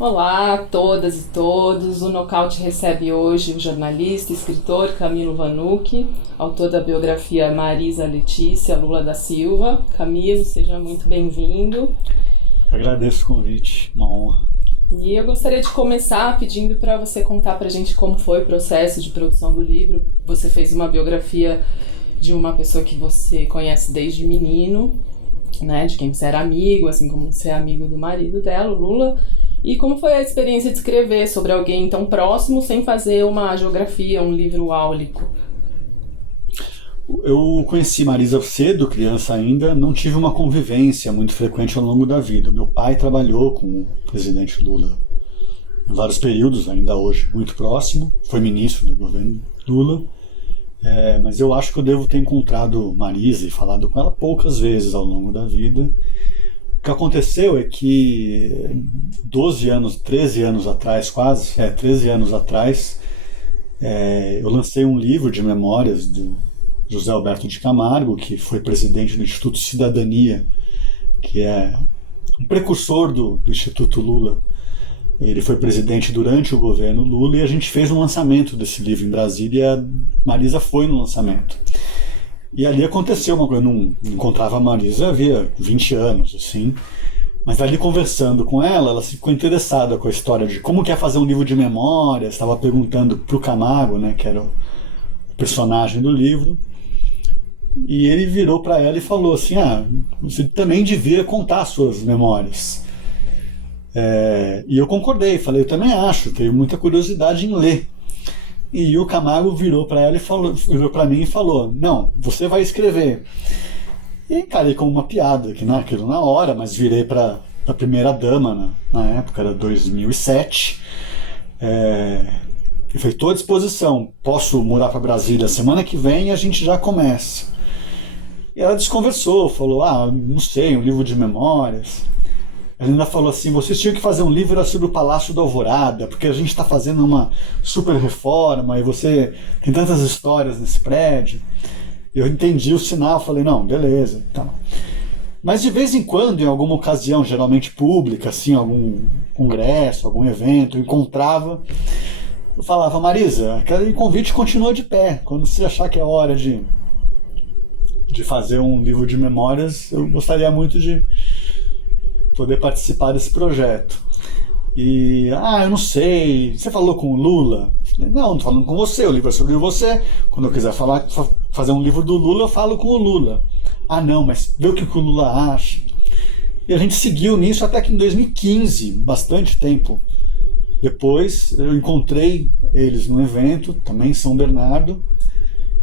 Olá a todas e todos. O Nocaute recebe hoje o jornalista e escritor Camilo Vanucchi, autor da biografia Marisa Letícia Lula da Silva. Camilo, seja muito bem-vindo. Agradeço o convite, uma honra. E eu gostaria de começar pedindo para você contar para a gente como foi o processo de produção do livro. Você fez uma biografia de uma pessoa que você conhece desde menino, né, de quem você era amigo, assim como você é amigo do marido dela, o Lula. E como foi a experiência de escrever sobre alguém tão próximo sem fazer uma geografia, um livro áulico? Eu conheci Marisa cedo, criança ainda, não tive uma convivência muito frequente ao longo da vida. Meu pai trabalhou com o presidente Lula em vários períodos, ainda hoje muito próximo, foi ministro do governo Lula, mas eu acho que eu devo ter encontrado Marisa e falado com ela poucas vezes ao longo da vida. O que aconteceu é que 13 anos atrás, 13 anos atrás, eu lancei um livro de memórias do José Alberto de Camargo, que foi presidente do Instituto Cidadania, que é um precursor do Instituto Lula. Ele foi presidente durante o governo Lula e a gente fez um lançamento desse livro em Brasília e a Marisa foi no lançamento. E ali aconteceu uma coisa, eu não encontrava a Marisa havia 20 anos, assim, mas ali conversando com ela ficou interessada com a história de como que é fazer um livro de memórias, estava perguntando pro Camargo, né, que era o personagem do livro, e ele virou para ela e falou assim, você também devia contar suas memórias. E eu concordei, falei, eu também acho, tenho muita curiosidade em ler. E o Camargo virou para ela e virou para mim e falou: não, você vai escrever. E encarei como uma piada, aquilo na hora, mas virei para a primeira dama na época, era 2007. E falei: estou à disposição, posso morar para Brasília semana que vem e a gente já começa. E ela desconversou, falou: não sei, um livro de memórias. Ela ainda falou assim, vocês tinham que fazer um livro sobre o Palácio da Alvorada, porque a gente está fazendo uma super reforma e você tem tantas histórias nesse prédio. Eu entendi o sinal, falei, não, beleza. Tá. Mas de vez em quando, em alguma ocasião, geralmente pública, assim, algum congresso, algum evento, eu encontrava, eu falava, Marisa, aquele convite continua de pé. Quando você achar que é hora de fazer um livro de memórias, eu gostaria muito de poder participar desse projeto. E, eu não sei, você falou com o Lula? Falei, não tô falando com você, o livro é sobre você. Quando eu quiser fazer um livro do Lula, eu falo com o Lula. Não, mas vê o que o Lula acha. E a gente seguiu nisso até que em 2015, bastante tempo depois, eu encontrei eles num evento, também em São Bernardo,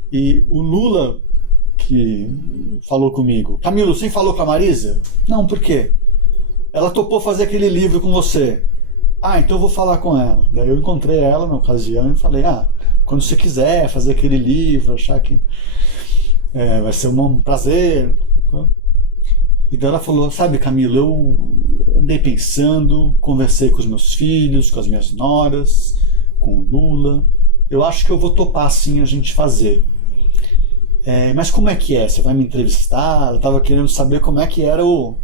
e o Lula que falou comigo, Camilo, você falou com a Marisa? Não, por quê? Ela topou fazer aquele livro com você. Então eu vou falar com ela. Daí eu encontrei ela na ocasião e falei, quando você quiser fazer aquele livro, achar que vai ser um prazer. E daí ela falou, sabe, Camilo, eu andei pensando, conversei com os meus filhos, com as minhas noras, com o Lula. Eu acho que eu vou topar sim a gente fazer. Mas como é que é? Você vai me entrevistar? Ela estava querendo saber como é que era o...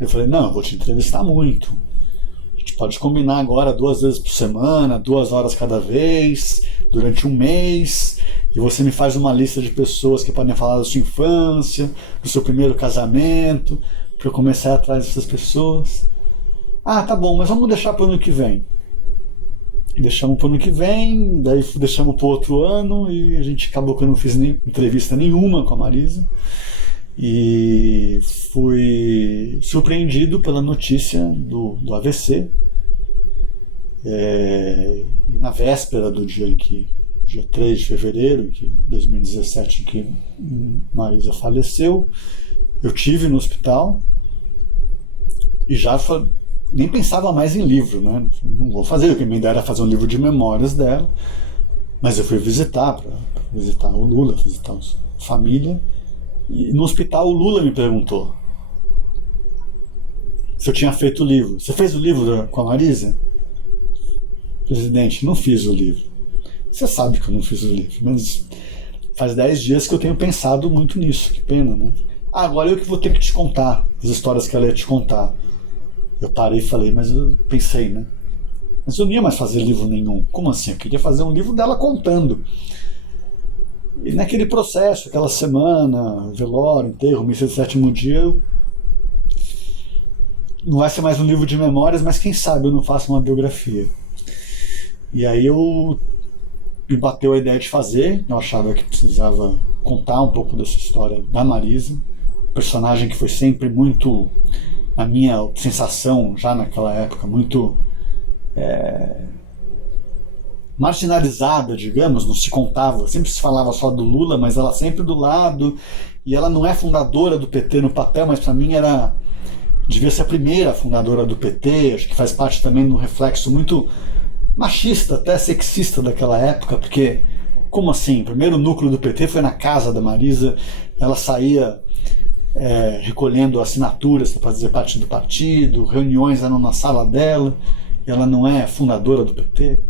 Eu falei, não, eu vou te entrevistar muito. A gente pode combinar agora 2 vezes por semana, 2 horas cada vez, durante um mês, e você me faz uma lista de pessoas que podem falar da sua infância, do seu primeiro casamento, para eu começar a ir atrás dessas pessoas. Tá bom, mas vamos deixar para o ano que vem. Deixamos para o ano que vem, daí deixamos para o outro ano, e a gente acabou que eu não fiz entrevista nenhuma com a Marisa. E fui surpreendido pela notícia do AVC. E na véspera do dia 3 de fevereiro de 2017, em que Marisa faleceu, eu tive no hospital e já nem pensava mais em livro, né? Não vou fazer, o que me deram era fazer um livro de memórias dela, mas eu fui visitar, para visitar o Lula, visitar a família. E no hospital o Lula me perguntou se eu tinha feito o livro. Você fez o livro com a Marisa? Presidente, não fiz o livro. Você sabe que eu não fiz o livro, mas faz 10 dias que eu tenho pensado muito nisso. Que pena, né? Agora eu que vou ter que te contar as histórias que ela ia te contar. Eu parei e falei, mas eu pensei, né? Mas eu não ia mais fazer livro nenhum. Como assim? Eu queria fazer um livro dela contando. E naquele processo, aquela semana, velório, enterro, missa de sétimo dia, não vai ser mais um livro de memórias, mas quem sabe eu não faço uma biografia. E aí me bateu a ideia de fazer. Eu achava que precisava contar um pouco dessa história da Marisa, personagem que foi sempre muito, a minha sensação já naquela época, muito marginalizada, digamos, não se contava, sempre se falava só do Lula, mas ela sempre do lado, e ela não é fundadora do PT no papel, mas para mim devia ser a primeira fundadora do PT, acho que faz parte também de um reflexo muito machista, até sexista daquela época, porque, como assim? O primeiro núcleo do PT foi na casa da Marisa, ela saía recolhendo assinaturas para fazer parte do partido, reuniões eram na sala dela, ela não é fundadora do PT.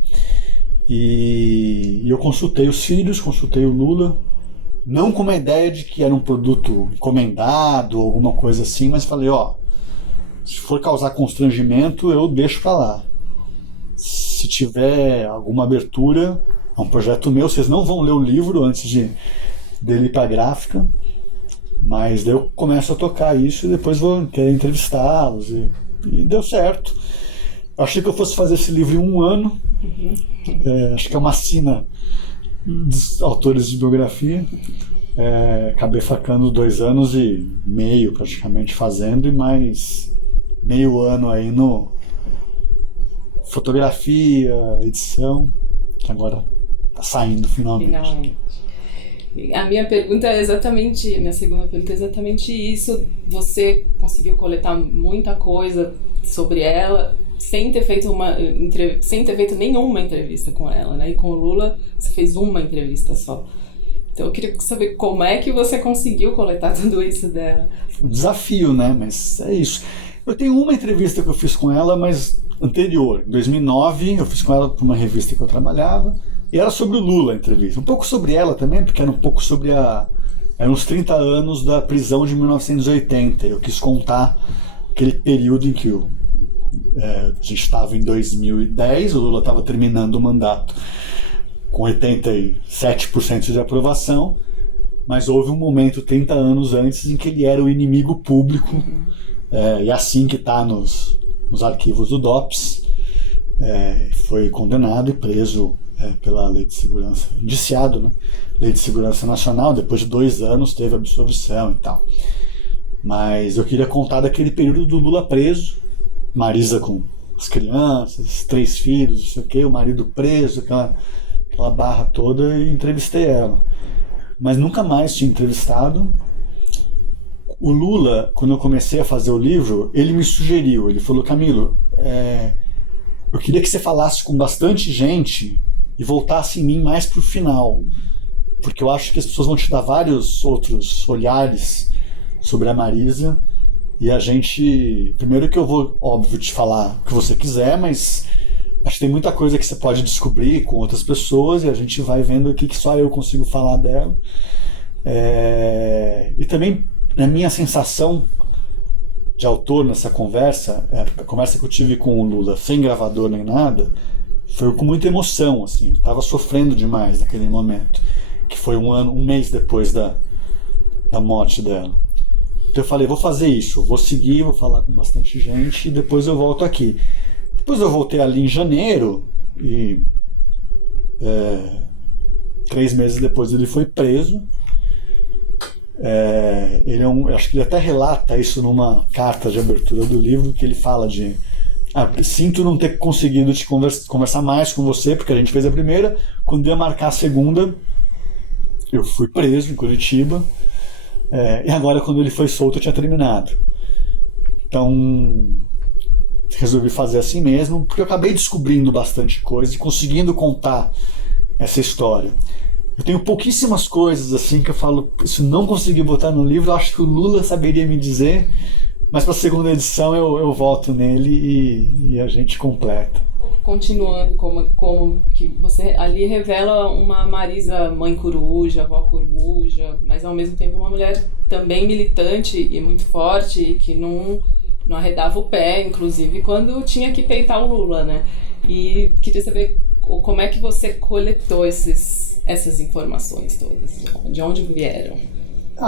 E eu consultei os filhos, consultei o Lula, não com uma ideia de que era um produto encomendado ou alguma coisa assim, mas falei, se for causar constrangimento, eu deixo pra lá. Se tiver alguma abertura, é um projeto meu, vocês não vão ler o livro antes dele ir pra gráfica, mas daí eu começo a tocar isso e depois vou querer entrevistá-los, e deu certo. Eu achei que eu fosse fazer esse livro em 1 ano, acho que é uma sina dos autores de biografia. Acabei ficando 2 anos e meio praticamente fazendo, e mais meio ano aí no fotografia, edição, que agora tá saindo finalmente. A minha segunda pergunta é exatamente isso. Você conseguiu coletar muita coisa sobre ela sem ter feito nenhuma entrevista com ela, né? E com o Lula você fez uma entrevista só. Então eu queria saber como é que você conseguiu coletar tudo isso dela. Um desafio, né? Mas é isso. Eu tenho uma entrevista que eu fiz com ela, mas anterior. Em 2009, eu fiz com ela para uma revista que eu trabalhava, e era sobre o Lula a entrevista. Um pouco sobre ela também, porque era um pouco sobre eram os 30 anos da prisão de 1980. Eu quis contar aquele período em que a gente estava em 2010, o Lula estava terminando o mandato com 87% de aprovação, mas houve um momento 30 anos antes em que ele era o inimigo público, e assim que está nos arquivos do DOPS, foi condenado e preso pela Lei de Segurança, indiciado, né? Lei de Segurança Nacional, depois de 2 anos teve absolvição e tal. Mas eu queria contar daquele período do Lula preso, Marisa com as crianças, 3 filhos, não sei o quê, o marido preso, aquela barra toda, e entrevistei ela. Mas nunca mais tinha entrevistado. O Lula, quando eu comecei a fazer o livro, ele me sugeriu, ele falou, Camilo, eu queria que você falasse com bastante gente e voltasse em mim mais pro final, porque eu acho que as pessoas vão te dar vários outros olhares sobre a Marisa, e a gente, primeiro que eu vou, óbvio, te falar o que você quiser, mas acho que tem muita coisa que você pode descobrir com outras pessoas, e a gente vai vendo aqui que só eu consigo falar dela. E também, na minha sensação de autor nessa conversa, a conversa que eu tive com o Lula, sem gravador nem nada, foi com muita emoção, assim, eu estava sofrendo demais naquele momento, que foi um mês depois da morte dela. Então eu falei, vou fazer isso, vou seguir, vou falar com bastante gente e depois eu volto aqui. Depois eu voltei ali em janeiro e 3 meses depois ele foi preso. Acho que ele até relata isso numa carta de abertura do livro, que ele fala de sinto não ter conseguido te conversar mais com você, porque a gente fez a primeira, quando ia marcar a segunda eu fui preso em Curitiba, e agora quando ele foi solto eu tinha terminado. Então resolvi fazer assim mesmo, porque eu acabei descobrindo bastante coisa e conseguindo contar essa história. Eu tenho pouquíssimas coisas assim que eu falo, se não conseguir botar no livro, eu acho que o Lula saberia me dizer, mas para a segunda edição eu volto nele e a gente completa. Continuando, como que você ali revela uma Marisa mãe coruja, avó coruja, mas ao mesmo tempo uma mulher também militante e muito forte, e que não arredava o pé, inclusive quando tinha que peitar o Lula, né? E queria saber como é que você coletou essas informações todas, de onde vieram?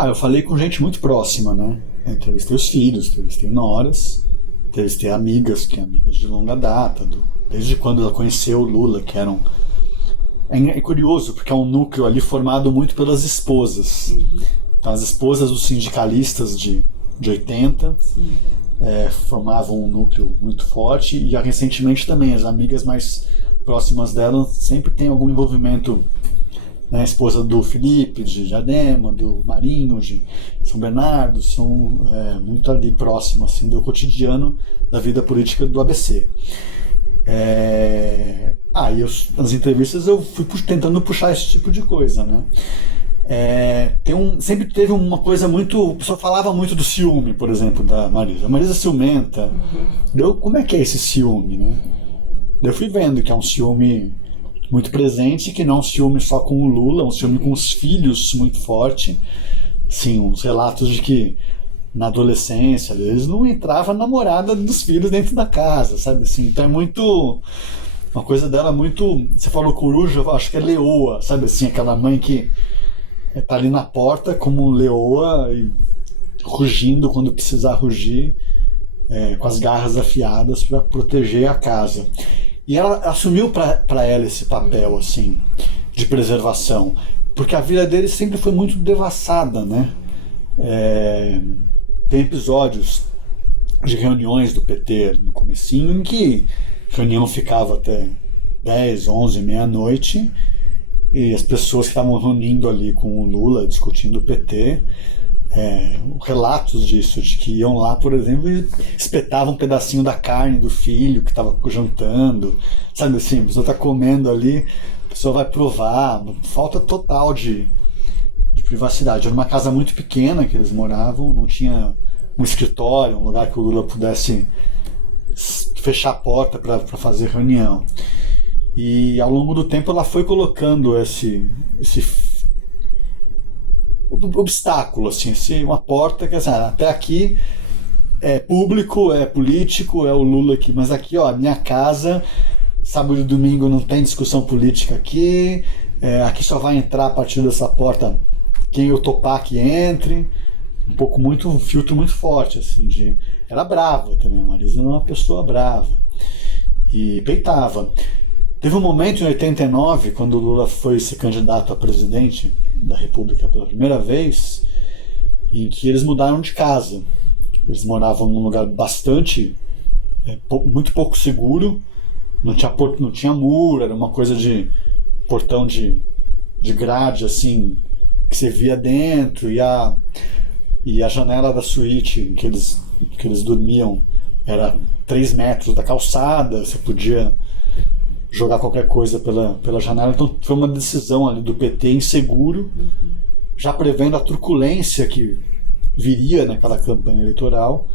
Eu falei com gente muito próxima, né? Eu entrevistei os filhos, entrevistei noras, entrevistei amigas de longa data, desde quando ela conheceu o Lula, que eram... É curioso, porque é um núcleo ali formado muito pelas esposas. Uhum. Então, as esposas dos sindicalistas de 80 formavam um núcleo muito forte, e recentemente também as amigas mais próximas dela sempre têm algum envolvimento, né? A esposa do Felipe, de Diadema, do Marinho, de São Bernardo, são muito ali próximos assim, do cotidiano da vida política do ABC. Nas entrevistas eu fui tentando puxar esse tipo de coisa, né? Sempre teve uma coisa muito... O pessoal falava muito do ciúme, por exemplo, da Marisa. A Marisa ciumenta. Como é que é esse ciúme, né? Eu fui vendo que é um ciúme muito presente, que não é um ciúme só com o Lula, é um ciúme com os filhos muito forte. Sim, uns relatos de que na adolescência, às vezes, não entrava a namorada dos filhos dentro da casa, sabe? Assim, então é muito... Uma coisa dela muito... Você falou coruja, eu acho que é leoa, sabe? Assim, aquela mãe que tá ali na porta como leoa e rugindo quando precisar rugir, com as garras afiadas para proteger a casa. E ela assumiu para ela esse papel assim de preservação, porque a vida dele sempre foi muito devassada, né? Tem episódios de reuniões do PT no comecinho em que a reunião ficava até 10, 11, meia-noite, e as pessoas que estavam reunindo ali com o Lula, discutindo o PT, relatos disso, de que iam lá, por exemplo, e espetavam um pedacinho da carne do filho que estava jantando, sabe assim, a pessoa está comendo ali, a pessoa vai provar, falta total de privacidade. Era uma casa muito pequena que eles moravam, não tinha um escritório, um lugar que o Lula pudesse fechar a porta para fazer reunião. E ao longo do tempo ela foi colocando esse obstáculo, assim, uma porta que assim, até aqui é público, é político, é o Lula aqui, mas aqui, ó, minha casa, sábado e domingo não tem discussão política aqui, aqui só vai entrar a partir dessa porta quem eu topar que entre, um filtro muito forte, assim, era brava também, a Marisa era uma pessoa brava e peitava. Teve um momento em 89, quando o Lula foi ser candidato a presidente da República pela primeira vez, em que eles mudaram de casa. Eles moravam num lugar muito pouco seguro, não tinha muro, era uma coisa de portão de grade, assim, que você via dentro, e a janela da suíte que eles dormiam era 3 metros da calçada, você podia jogar qualquer coisa pela janela. Então foi uma decisão ali do PT inseguro, já prevendo a truculência que viria naquela campanha eleitoral,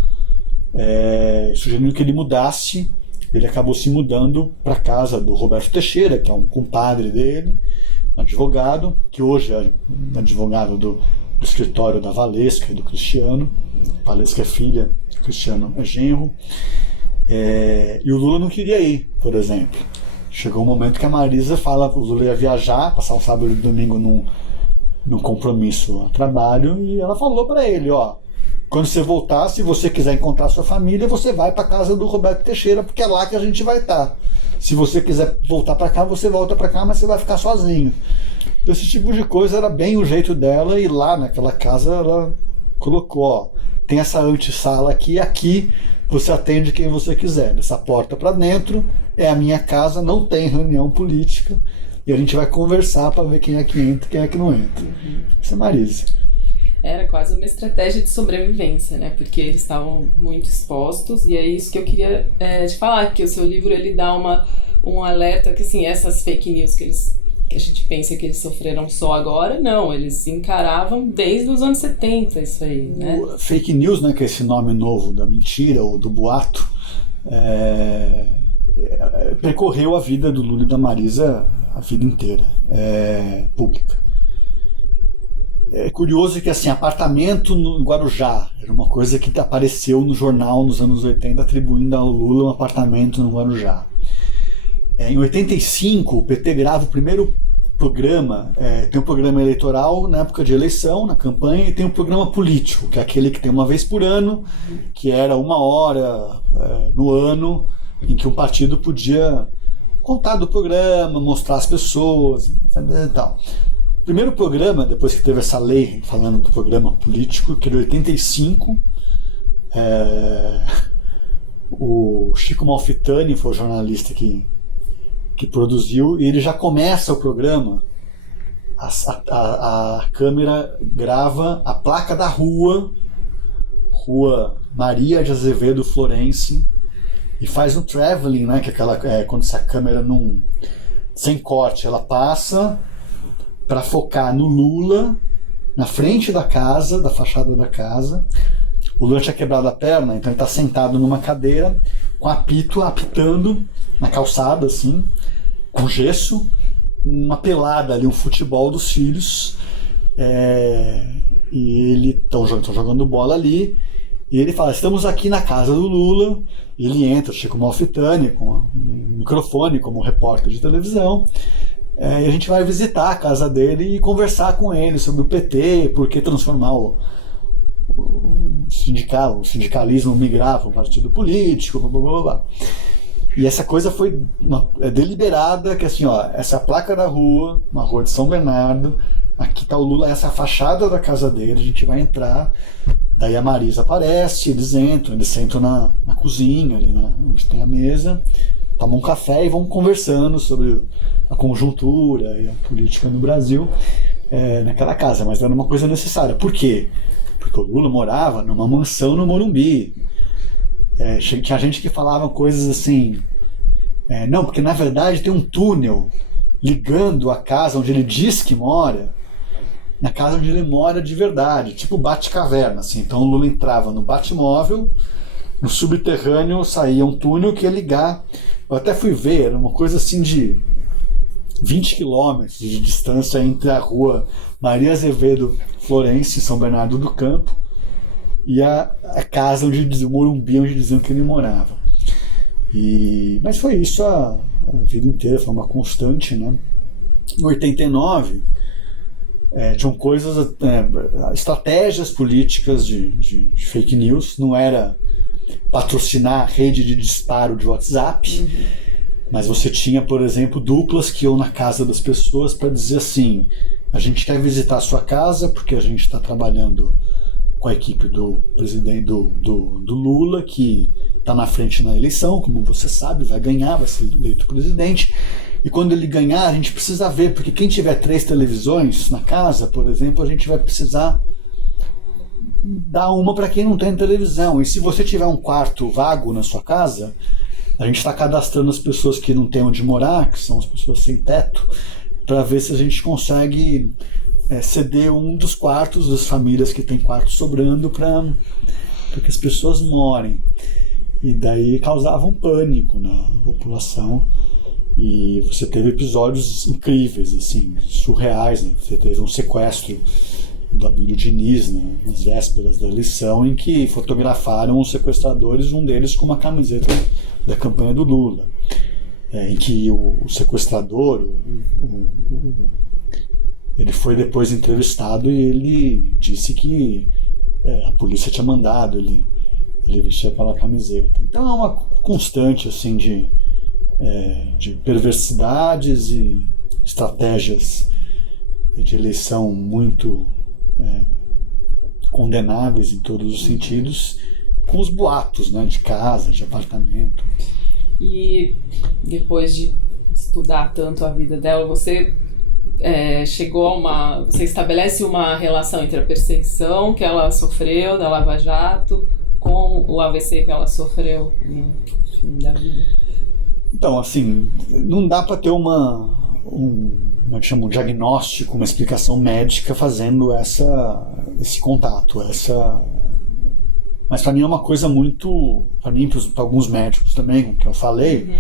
sugerindo que ele mudasse. Ele acabou se mudando para a casa do Roberto Teixeira, que é um compadre dele, advogado, que hoje é advogado do escritório da Valesca e do Cristiano. Valesca é filha, Cristiano é genro. E o Lula não queria ir, por exemplo. Chegou um momento que a Marisa o Lula ia viajar, passar um sábado e domingo num compromisso a trabalho, e ela falou para ele, ó, quando você voltar, se você quiser encontrar sua família, você vai para casa do Roberto Teixeira, porque é lá que a gente vai estar. Se você quiser voltar para cá, você volta para cá, mas você vai ficar sozinho. Então, esse tipo de coisa era bem o jeito dela, e lá naquela casa ela colocou, ó, tem essa antessala aqui você atende quem você quiser. Dessa porta para dentro é a minha casa, não tem reunião política, e a gente vai conversar para ver quem é que entra e quem é que não entra. Isso é Marisa. Era quase uma estratégia de sobrevivência, né? Porque eles estavam muito expostos, e é isso que eu queria te falar, que o seu livro ele dá um alerta que, assim, essas fake news que a gente pensa que eles sofreram só agora, não, eles encaravam desde os anos 70 isso aí, né? O fake news, né, que é esse nome novo da mentira ou do boato, percorreu a vida do Lula e da Marisa a vida inteira, pública. É curioso que, assim, apartamento no Guarujá era uma coisa que apareceu no jornal nos anos 80 atribuindo ao Lula um apartamento no Guarujá. Em 85, o PT grava o primeiro programa. Tem um programa eleitoral na época de eleição, na campanha, e tem um programa político, que é aquele que tem uma vez por ano, que era 1 hora no ano, em que um partido podia contar do programa, mostrar as pessoas e tal. O primeiro programa, depois que teve essa lei falando do programa político, que é de 85, o Chico Malfitani foi o jornalista que produziu, e ele já começa o programa, a câmera grava a placa da rua Maria de Azevedo Florence, e faz um traveling, né, que quando essa câmera sem corte, ela passa para focar no Lula, na frente da casa, da fachada da casa. O Lula tinha quebrado a perna, então ele está sentado numa cadeira, com apitando na calçada, assim, com gesso, uma pelada ali, um futebol dos filhos, e eles estão jogando bola ali, e ele fala: estamos aqui na casa do Lula, e ele entra, Chico Malfitani, com um microfone, como repórter de televisão, e a gente vai visitar a casa dele e conversar com ele sobre o PT, por que transformar o sindicalismo migrar para um partido político, blá, blá, blá, blá. E essa coisa foi deliberada, que assim, essa placa da rua, uma rua de São Bernardo, aqui está o Lula, essa é a fachada da casa dele, a gente vai entrar, daí a Marisa aparece, eles sentam na cozinha, ali onde tem a mesa, tomam um café e vão conversando sobre a conjuntura e a política no Brasil, naquela casa, mas era uma coisa necessária. Por quê? Porque o Lula morava numa mansão no Morumbi. Tinha gente que falava coisas assim, não, porque na verdade tem um túnel ligando a casa onde ele diz que mora, na casa onde ele mora de verdade, tipo Bate-Caverna, assim. Então o Lula entrava no Batmóvel, no subterrâneo saía um túnel que ia ligar. Eu até fui ver, era uma coisa assim de 20 quilômetros de distância entre a rua Maria Azevedo Florence, São Bernardo do Campo, e a casa o Morumbi, onde diziam que ele morava. Mas foi isso a vida inteira, foi uma constante, né? Em 89, tinham coisas, estratégias políticas de fake news, não era patrocinar a rede de disparo de WhatsApp, mas você tinha, por exemplo, duplas que iam na casa das pessoas para dizer assim: a gente quer visitar a sua casa porque a gente está trabalhando com a equipe do presidente do Lula, que está na frente na eleição, como você sabe, vai ganhar, vai ser eleito presidente, e quando ele ganhar a gente precisa ver, porque quem tiver 3 televisões na casa, por exemplo, a gente vai precisar dar uma para quem não tem televisão, e se você tiver um quarto vago na sua casa, a gente está cadastrando as pessoas que não têm onde morar, que são as pessoas sem teto, para ver se a gente consegue ceder um dos quartos das famílias que tem quarto sobrando para que as pessoas morem. E daí causava um pânico na população, e você teve episódios incríveis, assim, surreais, né? Você teve um sequestro do Abílio Diniz, né, nas vésperas da eleição, em que fotografaram os sequestradores, um deles com uma camiseta da campanha do Lula, em que o sequestrador, ele foi depois entrevistado e ele disse que a polícia tinha mandado ele vestir aquela camiseta. Então é uma constante, assim, de perversidades e estratégias de eleição muito condenáveis em todos os sentidos, com os boatos, né, de casa, de apartamento. E depois de estudar tanto a vida dela, você você estabelece uma relação entre a perseguição que ela sofreu da Lava Jato com o AVC que ela sofreu no fim da vida? Então, assim, não dá para ter um diagnóstico, uma explicação médica fazendo esse contato, mas para mim é uma coisa muito, para mim, para alguns médicos também, que eu falei.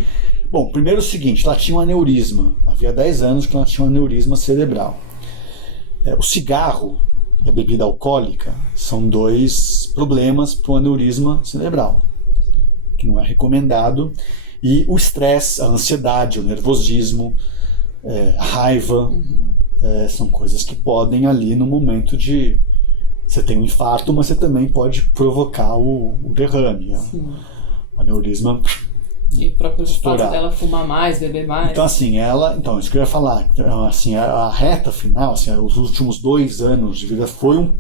Bom, primeiro é o seguinte: ela tinha um aneurisma, havia 10 anos que ela tinha um aneurisma cerebral. O cigarro e a bebida alcoólica são 2 problemas para o aneurisma cerebral, que não é recomendado. E o estresse, a ansiedade, o nervosismo, a raiva, são coisas que podem ali no momento de... Você tem um infarto, mas você também pode provocar o derrame, o aneurisma. E o próprio fato dela fumar mais, beber mais. Então, assim, isso que eu ia falar, assim, a reta final, assim, os últimos 2 anos de vida foi um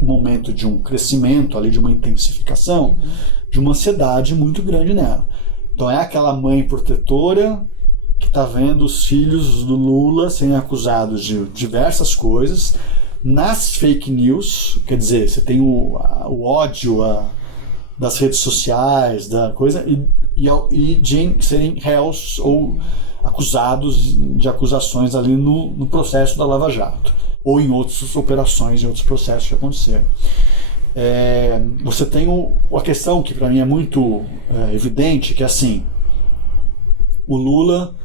momento de um crescimento ali, de uma intensificação, de uma ansiedade muito grande nela. Então é aquela mãe protetora que está vendo os filhos do Lula serem acusados de diversas coisas, nas fake news, quer dizer, você tem o ódio das redes sociais, da coisa, e de serem réus ou acusados de acusações ali no processo da Lava Jato, ou em outras operações, em outros processos que aconteceram. Você tem a questão que para mim é muito evidente, que é assim, o Lula,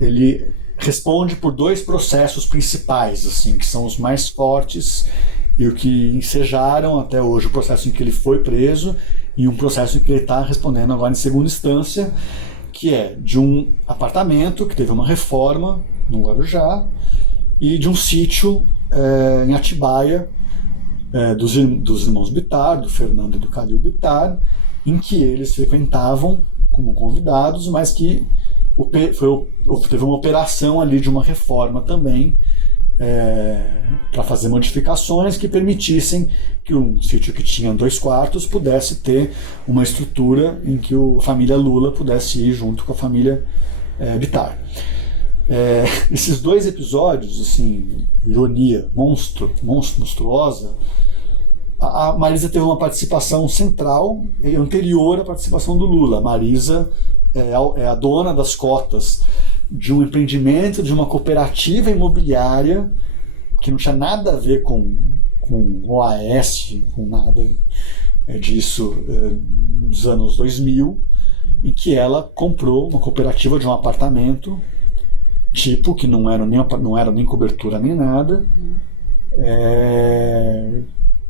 ele responde por 2 processos principais, assim, que são os mais fortes e o que ensejaram até hoje o processo em que ele foi preso e um processo em que ele está respondendo agora em segunda instância, que é de um apartamento que teve uma reforma no Guarujá e de um sítio em Atibaia, dos irmãos Bittar, do Fernando e do Calil Bittar, em que eles frequentavam como convidados, mas que teve uma operação ali de uma reforma também, para fazer modificações que permitissem que um sítio que tinha 2 quartos pudesse ter uma estrutura em que a família Lula pudesse ir junto com a família Bittar. Esses 2 episódios, assim, ironia monstruosa, a Marisa teve uma participação central e anterior à participação do Lula. A Marisa é a dona das cotas de um empreendimento, de uma cooperativa imobiliária que não tinha nada a ver com OAS, com nada disso, nos anos 2000, em que ela comprou uma cooperativa de um apartamento, que não era nem cobertura nem nada,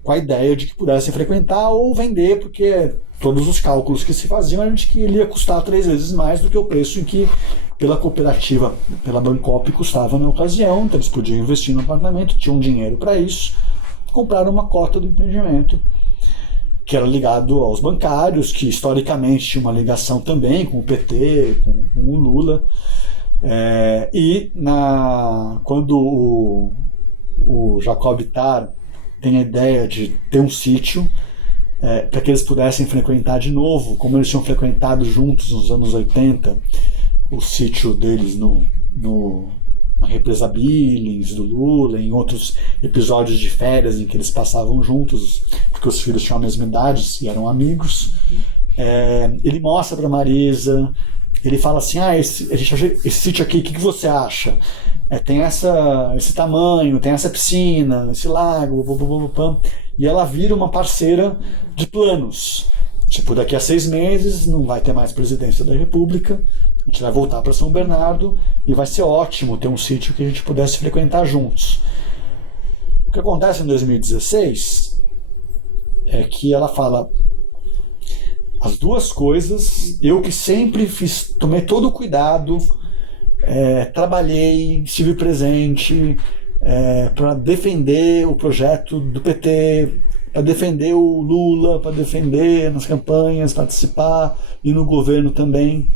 com a ideia de que pudessem frequentar ou vender, porque todos os cálculos que se faziam eram de que ele ia custar 3 vezes mais do que o preço em que pela cooperativa, pela Bancop, custava na ocasião. Então eles podiam investir no apartamento, tinham dinheiro para isso, compraram uma cota do empreendimento que era ligado aos bancários, que historicamente tinha uma ligação também com o PT, com o Lula. Quando o Jacob Bittar tem a ideia de ter um sítio para que eles pudessem frequentar de novo, como eles tinham frequentado juntos nos anos 80, o sítio deles na represa Billings, do Lula, em outros episódios de férias em que eles passavam juntos, porque os filhos tinham a mesma idade e eram amigos. Ele mostra para Marisa, ele fala assim, esse sítio aqui, o que você acha? Tem esse tamanho, tem essa piscina, esse lago, e ela vira uma parceira de planos. Tipo, daqui a 6 meses não vai ter mais presidência da República, a gente vai voltar para São Bernardo e vai ser ótimo ter um sítio que a gente pudesse frequentar juntos. O que acontece em 2016 é que ela fala as 2 coisas, eu que sempre tomei todo o cuidado, trabalhei, estive presente para defender o projeto do PT, para defender o Lula, para defender nas campanhas, participar, e no governo também.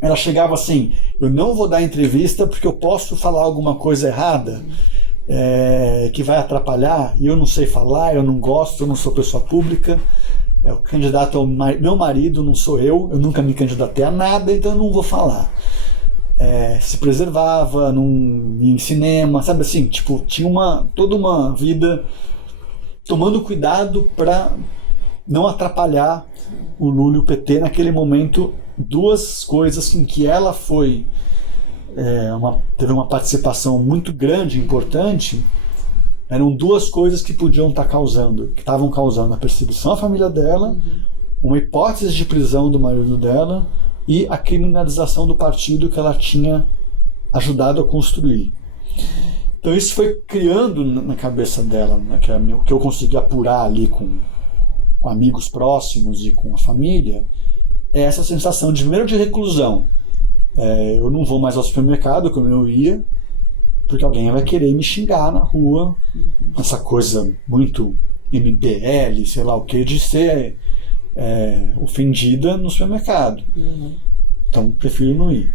Ela chegava assim, eu não vou dar entrevista porque eu posso falar alguma coisa errada que vai atrapalhar, e eu não sei falar, eu não gosto, eu não sou pessoa pública, o candidato é meu marido, não sou eu nunca me candidatei a nada, então eu não vou falar. Se preservava em cinema, sabe assim, tipo, tinha toda uma vida tomando cuidado para não atrapalhar o Lula e o PT naquele momento. 2 coisas em que ela teve uma participação muito grande, importante, eram 2 coisas que estavam causando a perseguição à família dela, uma hipótese de prisão do marido dela e a criminalização do partido que ela tinha ajudado a construir. Então isso foi criando na cabeça dela, né, o que eu consegui apurar ali com amigos próximos e com a família, é essa sensação de, primeiro, de reclusão. Eu não vou mais ao supermercado, como eu ia, porque alguém vai querer me xingar na rua, essa coisa muito MBL, sei lá o que, de ser ofendida no supermercado. Então, prefiro não ir.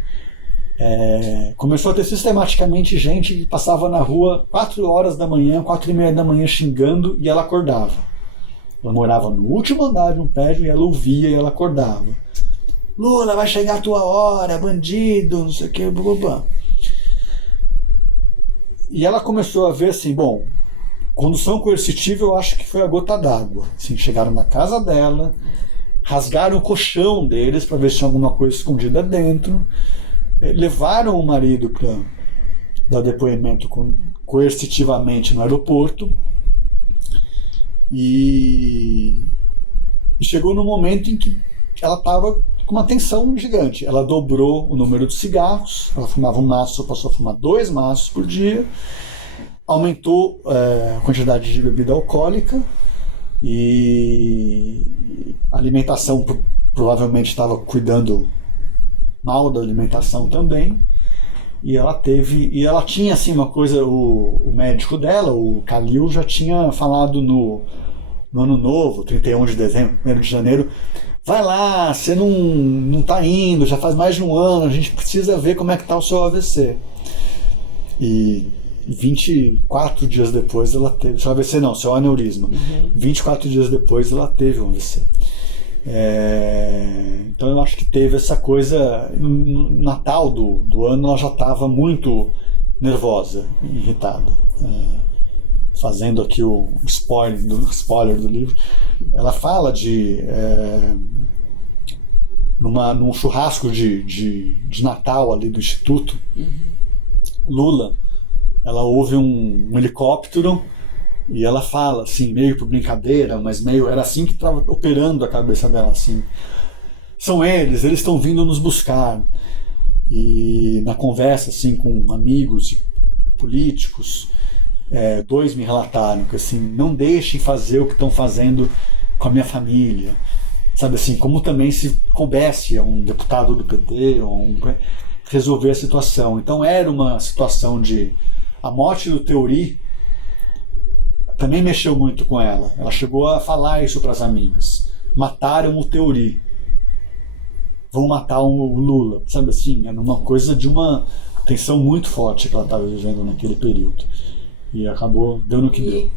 Começou a ter sistematicamente gente que passava na rua 4 horas da manhã, 4h30 da manhã xingando, e ela acordava. Ela morava no último andar de um prédio e ela ouvia e ela acordava. Lula, vai chegar a tua hora, bandido, não sei o que, blá, blá, blá. E ela começou a ver assim, bom, condução coercitiva eu acho que foi a gota d'água. Assim, chegaram na casa dela, rasgaram o colchão deles para ver se tinha alguma coisa escondida dentro, levaram o marido para dar depoimento coercitivamente no aeroporto e chegou no momento em que ela estava com uma tensão gigante. Ela dobrou o número de cigarros, ela fumava um maço, passou a fumar 2 maços por dia, aumentou a quantidade de bebida alcoólica e a alimentação provavelmente estava cuidando mal da alimentação também. E ela tinha assim uma coisa, o médico dela, o Khalil, já tinha falado no Ano Novo, 31 de dezembro, 1º de janeiro, vai lá, você não tá indo, já faz mais de um ano, a gente precisa ver como é que tá o seu AVC. E 24 dias depois ela teve, seu AVC não, seu aneurisma. 24 dias depois ela teve um AVC. Então eu acho que teve essa coisa, no Natal do ano ela já estava muito nervosa, irritada. Fazendo aqui o spoiler do livro, ela fala de num churrasco de Natal ali do Instituto Lula, ela ouve um helicóptero e ela fala assim, meio por brincadeira, mas meio, era assim que estava operando a cabeça dela, assim, são eles estão vindo nos buscar. E na conversa assim com amigos e políticos, 2 me relataram que assim, não deixem fazer o que estão fazendo com a minha família, sabe assim, como também se coubesse a um deputado do PT ou resolver a situação. Então era uma situação de a morte do Teori também mexeu muito com ela. Ela chegou a falar isso para as amigas. Mataram o Teori, vão matar o Lula, sabe assim, era uma coisa de uma tensão muito forte que ela estava vivendo naquele período. E acabou dando o que deu.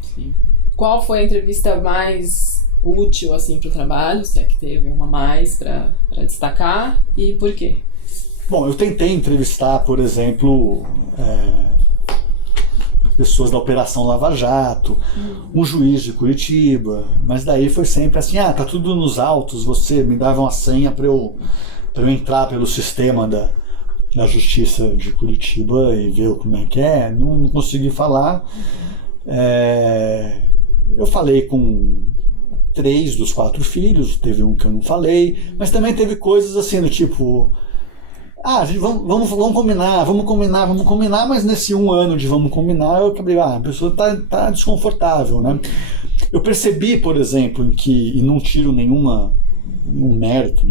Qual foi a entrevista mais útil assim, para o trabalho, se é que teve uma mais para destacar, e por quê? Bom, eu tentei entrevistar, por exemplo, pessoas da Operação Lava Jato, um juiz de Curitiba, mas daí foi sempre assim, tá tudo nos autos, você me dava uma senha para eu entrar pelo sistema da Justiça de Curitiba e ver como é que é. Não consegui falar. Eu falei com 3 dos 4 filhos, teve um que eu não falei, mas também teve coisas assim do tipo, vamos combinar, mas nesse 1 ano de vamos combinar, eu acabei, a pessoa tá desconfortável, né? Eu percebi, por exemplo, e não tiro nenhum mérito,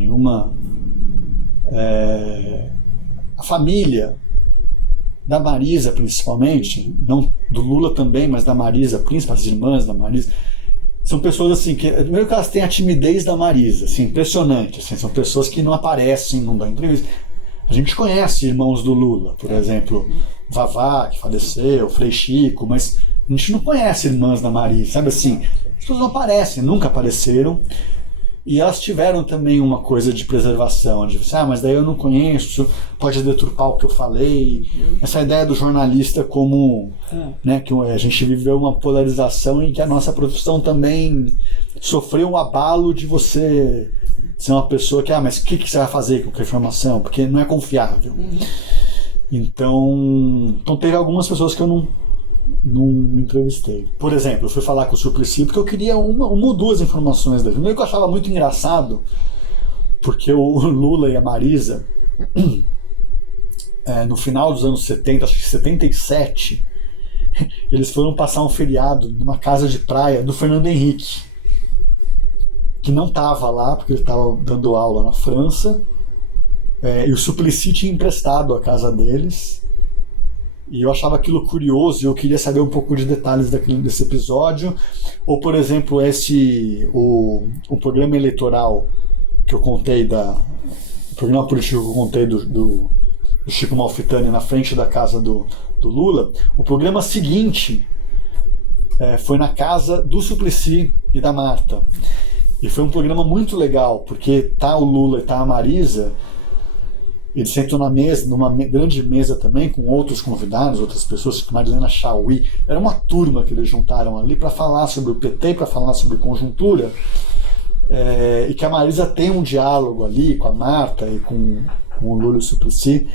a família da Marisa, principalmente, não do Lula também, mas da Marisa, principalmente as irmãs da Marisa, são pessoas assim que, primeiro que elas têm a timidez da Marisa, assim, impressionante, assim, são pessoas que não aparecem, não dão entrevista. A gente conhece irmãos do Lula, por exemplo, Vavá, que faleceu, Frei Chico, mas a gente não conhece irmãs da Marisa, sabe assim, as pessoas não aparecem, nunca apareceram. E elas tiveram também uma coisa de preservação, de mas daí eu não conheço, pode deturpar o que eu falei. Essa ideia do jornalista como, né, que a gente viveu uma polarização em que a nossa profissão também sofreu um abalo de você ser uma pessoa que, mas o que você vai fazer com a informação? Porque não é confiável. Então teve algumas pessoas que eu não entrevistei. Por exemplo, eu fui falar com o Suplicy porque eu queria uma ou 2 informações dele. Primeiro que eu achava muito engraçado, porque o Lula e a Marisa, no final dos anos 70, acho que 77, eles foram passar um feriado numa casa de praia do Fernando Henrique, que não estava lá, porque ele estava dando aula na França, e o Suplicy tinha emprestado a casa deles, e eu achava aquilo curioso, e eu queria saber um pouco de detalhes desse episódio. Ou, por exemplo, o programa eleitoral que eu contei, o programa político que eu contei do Chico Malfitani na frente da casa do Lula. O programa seguinte foi na casa do Suplicy e da Marta. E foi um programa muito legal, porque tá o Lula e tá a Marisa, eles sentam numa grande mesa também, com outros convidados, outras pessoas, como Marilena Chauí. Era uma turma que eles juntaram ali para falar sobre o PT, para falar sobre conjuntura, e que a Marisa tem um diálogo ali com a Marta e com o Lula e o Suplicy,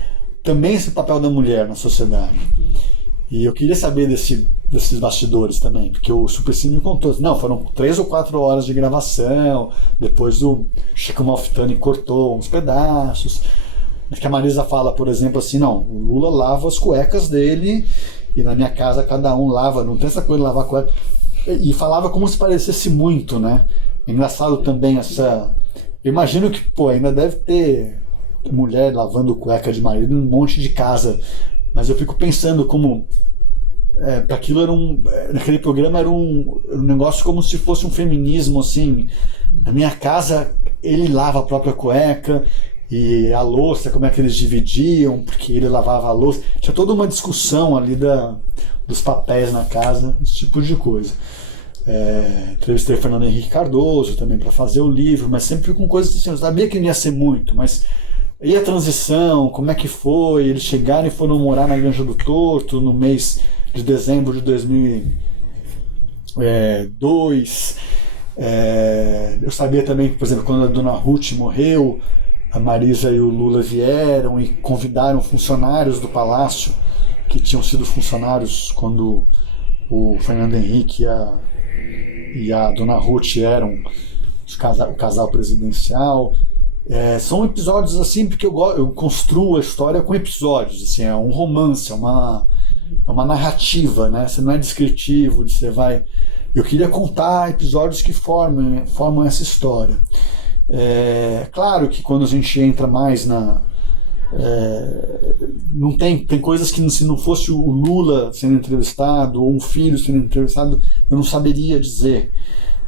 também esse papel da mulher na sociedade. E eu queria saber desses bastidores também, porque o Suplicy me contou, não, foram 3 ou 4 horas de gravação, depois o Chico Malfitani cortou uns pedaços. Que a Marisa fala, por exemplo, assim, não, o Lula lava as cuecas dele e na minha casa cada um lava, não tem essa coisa de lavar cueca. E falava como se parecesse muito, né? É engraçado também essa... Eu imagino que, ainda deve ter mulher lavando cueca de marido em um monte de casa, mas eu fico pensando como... para aquilo naquele programa era um negócio como se fosse um feminismo, assim. Na minha casa, ele lava a própria cueca... E a louça, como é que eles dividiam, porque ele lavava a louça. Tinha toda uma discussão ali dos papéis na casa, esse tipo de coisa. Entrevistei o Fernando Henrique Cardoso também para fazer o livro, mas sempre com coisas assim. Eu sabia que não ia ser muito, mas e a transição, como é que foi? Eles chegaram e foram morar na Granja do Torto no mês de dezembro de 2002. Eu sabia também que, por exemplo, quando a Dona Ruth morreu, a Marisa e o Lula vieram e convidaram funcionários do Palácio, que tinham sido funcionários quando o Fernando Henrique e a Dona Ruth eram o casal presidencial. São episódios assim, porque eu construo a história com episódios. Assim, é um romance, é uma narrativa, né? Você não é descritivo, você vai... Eu queria contar episódios que formam essa história. Claro que quando a gente entra mais não tem coisas que, se não fosse o Lula sendo entrevistado ou um filho sendo entrevistado, eu não saberia dizer,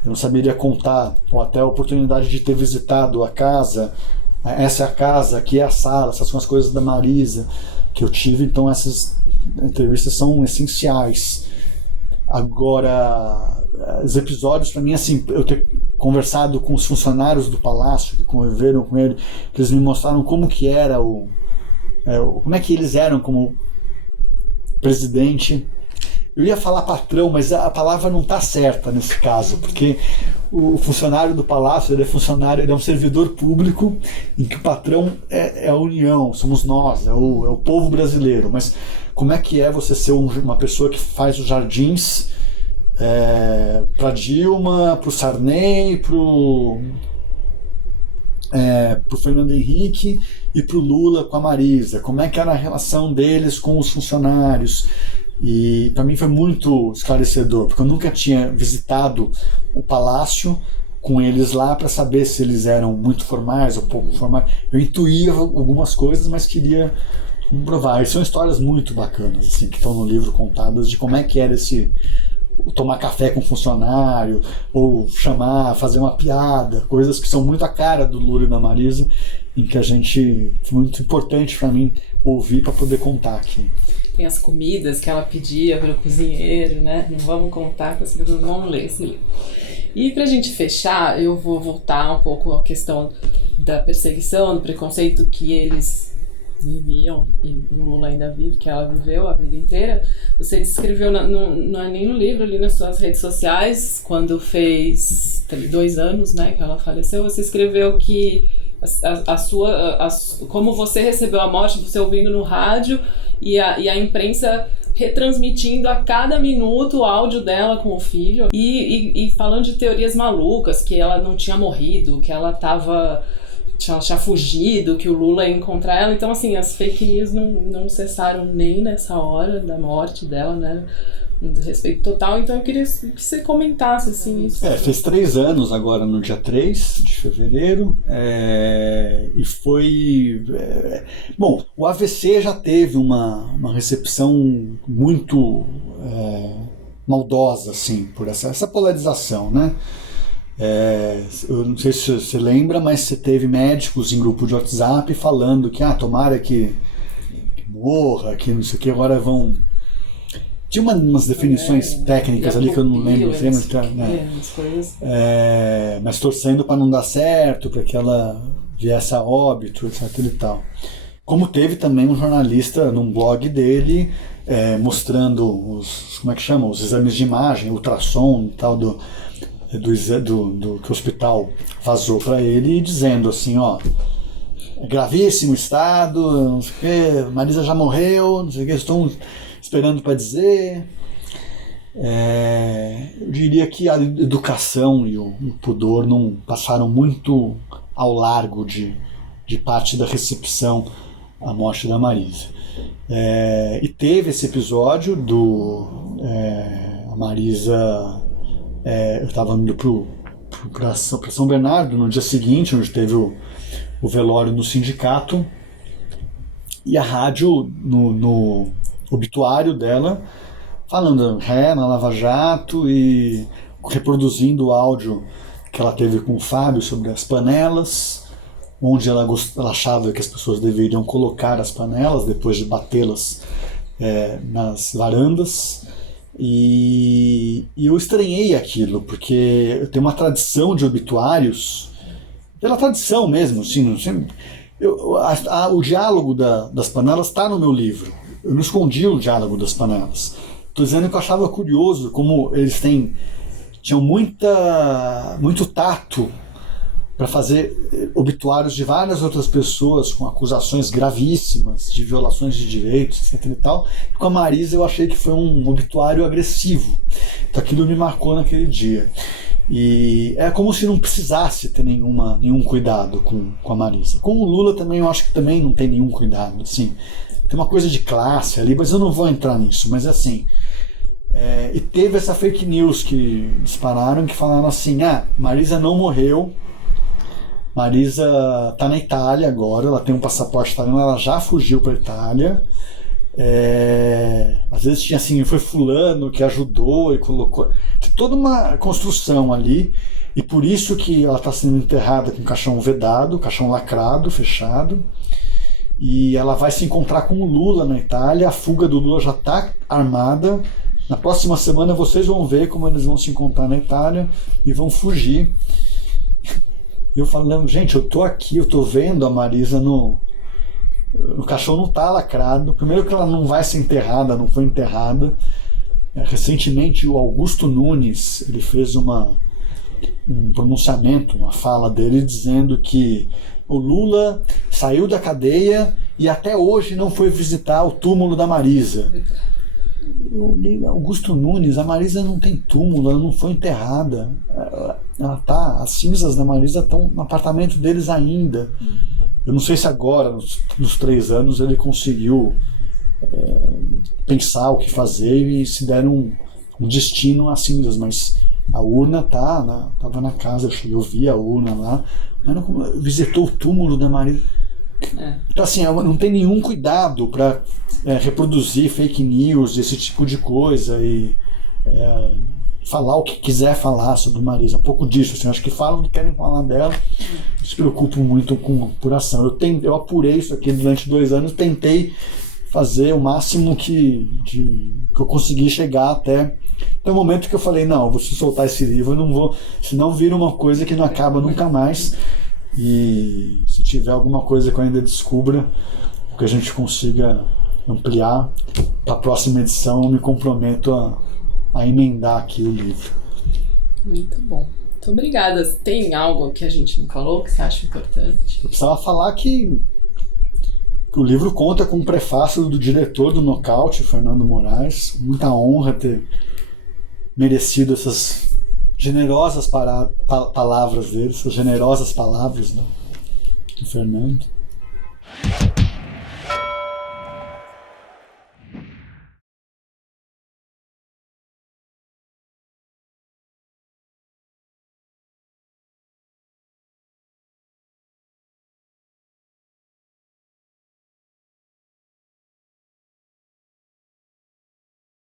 eu não saberia contar. Ou até a oportunidade de ter visitado a casa, essa é a casa, aqui é a sala, essas são as coisas da Marisa que eu tive. Então essas entrevistas são essenciais. Agora, os episódios, para mim, assim, eu ter conversado com os funcionários do Palácio que conviveram com ele, que eles me mostraram como que era como é que eles eram como presidente. Eu ia falar patrão, mas a palavra não está certa nesse caso, porque o funcionário do Palácio, ele é um servidor público, em que o patrão é a União, somos nós, é o povo brasileiro. Mas como é que é você ser uma pessoa que faz os jardins para Dilma, para o Sarney, para o Fernando Henrique e para o Lula com a Marisa? Como é que era a relação deles com os funcionários? E para mim foi muito esclarecedor, porque eu nunca tinha visitado o Palácio com eles lá para saber se eles eram muito formais ou pouco formais. Eu intuía algumas coisas, mas queria provar. E são histórias muito bacanas, assim, que estão no livro contadas, de como é que era tomar café com um funcionário, ou fazer uma piada, coisas que são muito a cara do Lula e da Marisa, em que foi muito importante para mim ouvir para poder contar aqui. Tem as comidas que ela pedia para o cozinheiro, né? Não vamos contar, porque as pessoas não vão ler esse livro. E pra gente fechar, eu vou voltar um pouco à questão da perseguição, do preconceito que eles viviam, e o Lula ainda vive, que ela viveu a vida inteira. Você descreveu, não é nem no livro, ali nas suas redes sociais, quando fez 2 anos, né, que ela faleceu, você escreveu que como você recebeu a morte, você ouvindo no rádio, e a imprensa retransmitindo a cada minuto o áudio dela com o filho, e falando de teorias malucas, que ela não tinha morrido, que ela tinha fugido, que o Lula ia encontrar ela. Então, assim, as fake news não cessaram nem nessa hora da morte dela, né? respeito total, então eu queria que você comentasse assim isso. Fez 3 anos agora no dia 3 de fevereiro, e foi... bom, o AVC já teve uma recepção muito maldosa, assim, por essa polarização, né? Eu não sei se você lembra, mas você teve médicos em grupo de WhatsApp falando que tomara que morra, que não sei o que, agora vão... Tinha umas definições técnicas ali que eu não lembro, mas torcendo para não dar certo, para que ela viesse a óbito, etc e tal. Como teve também um jornalista num blog dele mostrando os exames de imagem, ultrassom e tal do que o hospital vazou para ele, dizendo assim, gravíssimo estado, não sei o que, Marisa já morreu, não sei o que, estão esperando para dizer. Eu diria que a educação e o pudor não passaram muito ao largo de parte da recepção à morte da Marisa. E teve esse episódio a Marisa... eu estava indo para São Bernardo no dia seguinte, onde teve o velório no sindicato, e a rádio no obituário dela falando na Lava Jato e reproduzindo o áudio que ela teve com o Fábio sobre as panelas, onde ela achava que as pessoas deveriam colocar as panelas depois de batê-las nas varandas. E eu estranhei aquilo, porque eu tenho uma tradição de obituários, pela tradição mesmo, assim, o diálogo das panelas está no meu livro. Eu não escondi o diálogo das panelas. Estou dizendo que eu achava curioso como eles tinham muito tato para fazer obituários de várias outras pessoas com acusações gravíssimas de violações de direitos, etc e tal. E com a Marisa eu achei que foi um obituário agressivo. Então aquilo me marcou naquele dia. E é como se não precisasse ter nenhum cuidado com a Marisa. Com o Lula também eu acho que também não tem nenhum cuidado, assim. Tem uma coisa de classe ali, mas eu não vou entrar nisso. Mas assim, e teve essa fake news que dispararam, que falaram assim, Marisa não morreu, Marisa está na Itália agora, ela tem um passaporte italiano, ela já fugiu para a Itália. Às vezes tinha assim, foi fulano que ajudou e colocou... Tem toda uma construção ali, e por isso que ela está sendo enterrada com o caixão vedado, caixão lacrado, fechado. E ela vai se encontrar com o Lula na Itália, a fuga do Lula já está armada. Na próxima semana vocês vão ver como eles vão se encontrar na Itália e vão fugir. E eu falando, gente, eu tô aqui, eu tô vendo a Marisa no caixão, não tá lacrado. Primeiro que ela não vai ser enterrada, não foi enterrada. Recentemente o Augusto Nunes, ele fez um pronunciamento, uma fala dele dizendo que o Lula saiu da cadeia e até hoje não foi visitar o túmulo da Marisa. Eu li Augusto Nunes, a Marisa não tem túmulo, ela não foi enterrada. As cinzas da Marisa estão no apartamento deles ainda. Eu não sei se agora, nos 3 anos, ele conseguiu pensar o que fazer e se deram um destino às cinzas, mas a urna estava na casa, eu vi a urna lá, mas não visitou o túmulo da Marisa. Então assim, não tem nenhum cuidado para reproduzir fake news, esse tipo de coisa, e falar o que quiser falar sobre Marisa. Um pouco disso, assim, acho que falam o que querem falar dela, se preocupam muito com apuração. Eu apurei isso aqui durante 2 anos, tentei fazer o máximo que eu consegui chegar até o momento que eu falei, não, eu vou soltar esse livro, eu não vou, senão vira uma coisa que não acaba nunca mais. E se tiver alguma coisa que eu ainda descubra, que a gente consiga ampliar, para a próxima edição eu me comprometo a emendar aqui o livro. Muito bom. Muito obrigada. Tem algo que a gente não falou que você acha importante? Eu precisava falar que o livro conta com um prefácio do diretor do Nocaute, Fernando Moraes. Muita honra ter merecido essas generosas palavras dele, essas generosas palavras do Fernando.